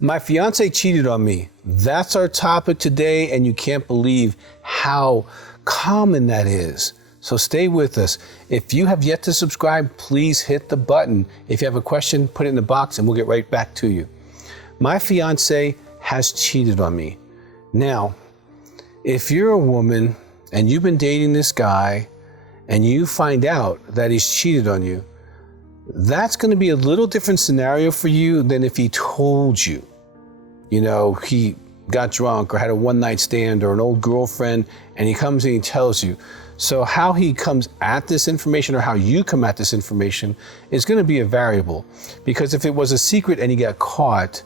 My fiance cheated on me. That's our topic today, and you can't believe how common that is. So stay with us. If you have yet to subscribe, please hit the button. If you have a question, put it in the box and we'll get right back to you. My fiance has cheated on me. Now, if you're a woman and you've been dating this guy and you find out that he's cheated on you, that's going to be a little different scenario for you than if he told you. You know, he got drunk or had a one-night stand or an old girlfriend, and he comes and he tells you. So how he comes at this information or how you come at this information is going to be a variable. Because if it was a secret and he got caught,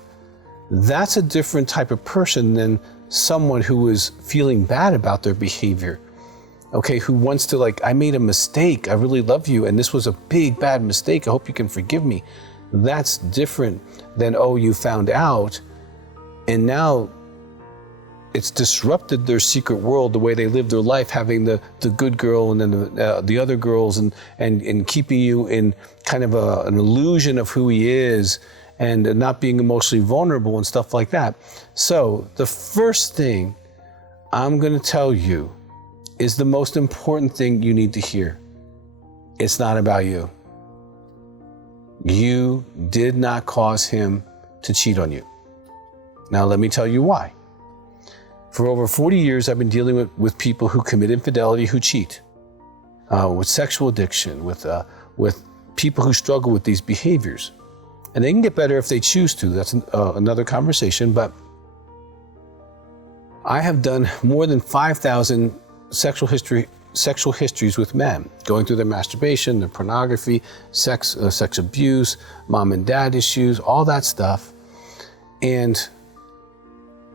that's a different type of person than someone who is feeling bad about their behavior. Okay, who wants to, like, I made a mistake, I really love you, and this was a big bad mistake, I hope you can forgive me. That's different than, oh, you found out, and now it's disrupted their secret world, the way they live their life, having the good girl and then the other girls, and keeping you in kind of an illusion of who he is, and not being emotionally vulnerable and stuff like that. So the first thing I'm going to tell you is the most important thing you need to hear. It's not about you. You did not cause him to cheat on you. Now, let me tell you why. For over 40 years, I've been dealing with people who commit infidelity, who cheat, with sexual addiction, with people who struggle with these behaviors. And they can get better if they choose to. That's another conversation. But I have done more than 5,000 sexual histories with men, going through their masturbation, their pornography, sex abuse, mom and dad issues, all that stuff. And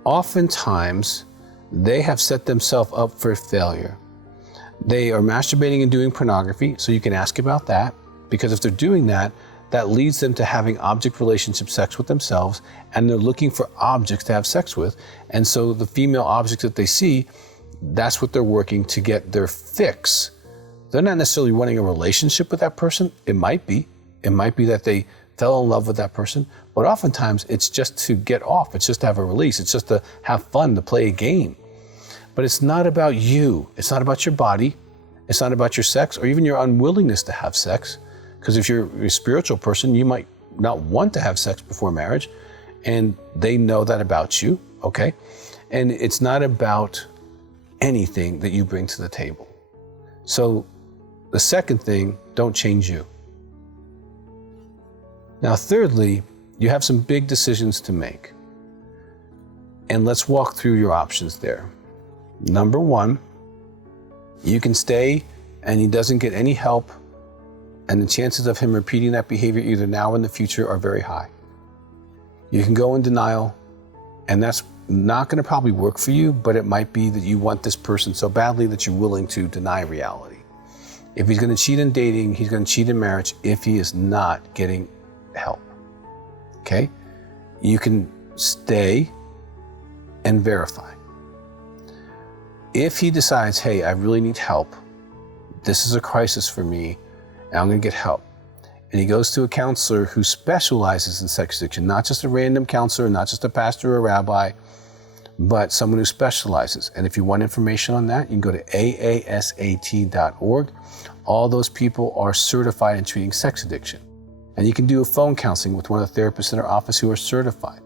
oftentimes, they have set themselves up for failure. They are masturbating and doing pornography, so you can ask about that, because if they're doing that, that leads them to having object relationship sex with themselves, and they're looking for objects to have sex with. And so the female objects that they see, that's what they're working to get their fix. They're not necessarily wanting a relationship with that person. It might be that they fell in love with that person, but oftentimes it's just to get off. It's just to have a release. It's just to have fun, to play a game. But it's not about you. It's not about your body. It's not about your sex or even your unwillingness to have sex. Because if you're a spiritual person, you might not want to have sex before marriage, and they know that about you, okay? And it's not about anything that you bring to the table. So the second thing, don't change you. Now, thirdly, you have some big decisions to make. And let's walk through your options there. Number one, you can stay and he doesn't get any help, and the chances of him repeating that behavior either now or in the future are very high. You can go in denial, and that's not going to probably work for you, but it might be that you want this person so badly that you're willing to deny reality. If he's going to cheat in dating, he's going to cheat in marriage if he is not getting help. Okay? You can stay and verify. If he decides, hey, I really need help, this is a crisis for me, and I'm going to get help, and he goes to a counselor who specializes in sex addiction, not just a random counselor, not just a pastor or a rabbi, but someone who specializes. And if you want information on that, you can go to aasat.org. All those people are certified in treating sex addiction. And you can do a phone counseling with one of the therapists in our office who are certified.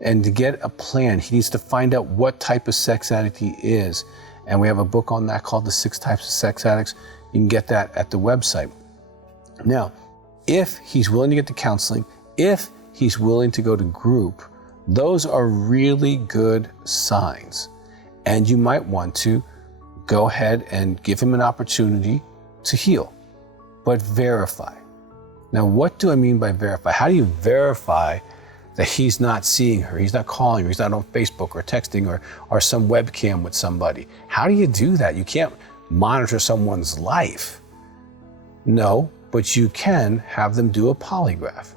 And to get a plan, he needs to find out what type of sex addict he is. And we have a book on that called The 6 Types of Sex Addicts. You can get that at the website. Now, if he's willing to get to counseling, if he's willing to go to group, those are really good signs. And you might want to go ahead and give him an opportunity to heal, but verify. Now, what do I mean by verify? How do you verify that he's not seeing her, he's not calling her, he's not on Facebook or texting or some webcam with somebody? How do you do that? You can't monitor someone's life. No, but you can have them do a polygraph.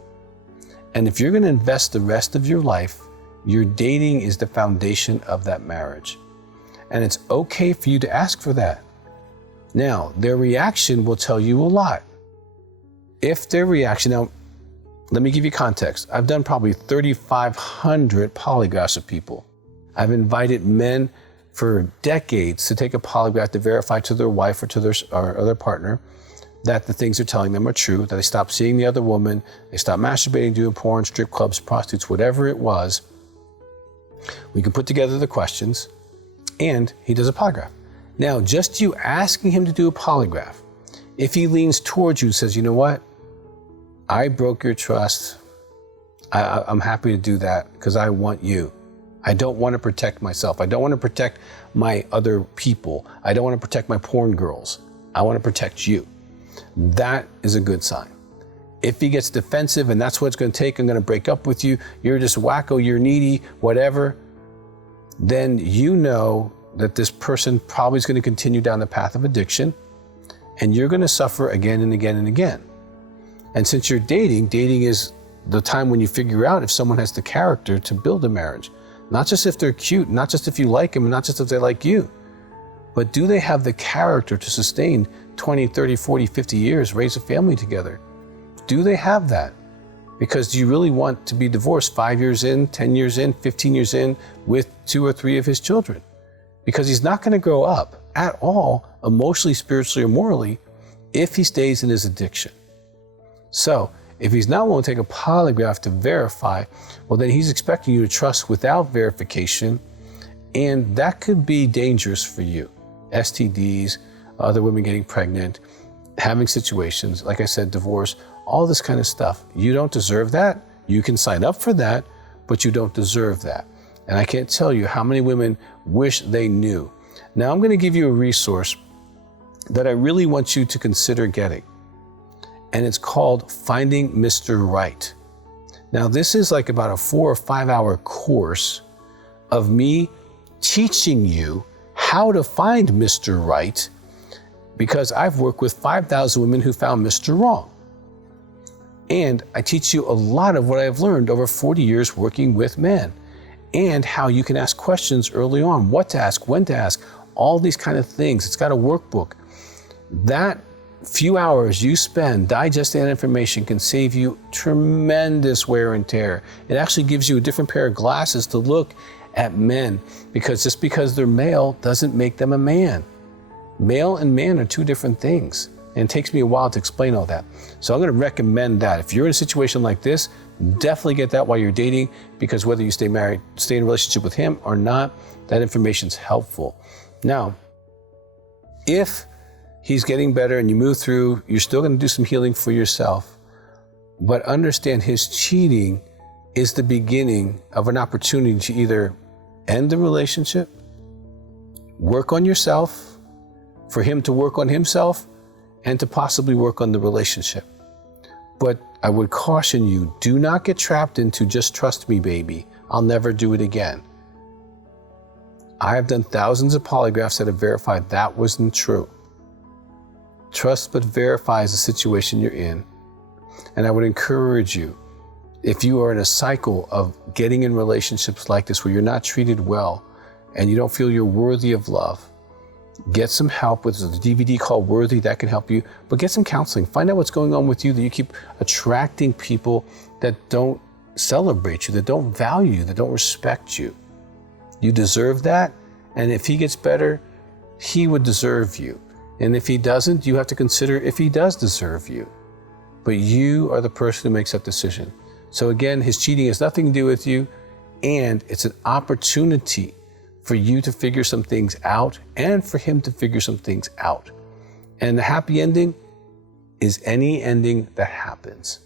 And if you're going to invest the rest of your life, your dating is the foundation of that marriage. And it's okay for you to ask for that. Now, their reaction will tell you a lot. If their reaction, now, Let me give you context. I've done probably 3,500 polygraphs of people. I've invited men for decades to take a polygraph to verify to their wife or to their other partner that the things they're telling them are true, that they stop seeing the other woman, they stop masturbating, doing porn, strip clubs, prostitutes, whatever it was. We can put together the questions, and he does a polygraph. Now, just you asking him to do a polygraph, if he leans towards you and says, you know what, I broke your trust, I'm happy to do that because I want you. I don't want to protect myself. I don't want to protect my other people. I don't want to protect my porn girls. I want to protect you. That is a good sign. If he gets defensive and that's what it's going to take, I'm going to break up with you, you're just wacko, you're needy, whatever, then you know that this person probably is going to continue down the path of addiction, and you're going to suffer again and again and again. And since you're dating is the time when you figure out if someone has the character to build a marriage. Not just if they're cute, not just if you like them, and not just if they like you, but do they have the character to sustain 20, 30, 40, 50 years, raise a family together? Do they have that? Because do you really want to be divorced 5 years in, 10 years in, 15 years in with 2 or 3 of his children? Because he's not going to grow up at all, emotionally, spiritually, or morally, if he stays in his addiction. So if he's not willing to take a polygraph to verify, well, then he's expecting you to trust without verification, and that could be dangerous for you. STDs, other women getting pregnant, having situations, like I said, divorce, all this kind of stuff. You don't deserve that. You can sign up for that, but you don't deserve that. And I can't tell you how many women wish they knew. Now I'm going to give you a resource that I really want you to consider getting. And it's called Finding Mr. Right. Now this is like about a 4 or 5 hour course of me teaching you how to find Mr. Right, because I've worked with 5,000 women who found Mr. Wrong. And I teach you a lot of what I've learned over 40 years working with men, and how you can ask questions early on, what to ask, when to ask, all these kind of things. It's got a workbook. That few hours you spend digesting that information can save you tremendous wear and tear. It actually gives you a different pair of glasses to look at men, because just because they're male doesn't make them a man. Male and man are two different things. And it takes me a while to explain all that. So I'm going to recommend that. If you're in a situation like this, definitely get that while you're dating, because whether you stay married, stay in a relationship with him or not, that information's helpful. Now, if he's getting better and you move through, you're still going to do some healing for yourself. But understand his cheating is the beginning of an opportunity to either end the relationship, work on yourself, for him to work on himself, and to possibly work on the relationship. But I would caution you, do not get trapped into just trust me, baby, I'll never do it again. I have done thousands of polygraphs that have verified that wasn't true. Trust but verify is the situation you're in. And I would encourage you, if you are in a cycle of getting in relationships like this where you're not treated well and you don't feel you're worthy of love, get some help with the DVD called Worthy, that can help you, but get some counseling. Find out what's going on with you, that you keep attracting people that don't celebrate you, that don't value you, that don't respect you. You deserve that, and if he gets better, he would deserve you. And if he doesn't, you have to consider if he does deserve you. But you are the person who makes that decision. So again, his cheating has nothing to do with you, and it's an opportunity for you to figure some things out and for him to figure some things out. And the happy ending is any ending that happens.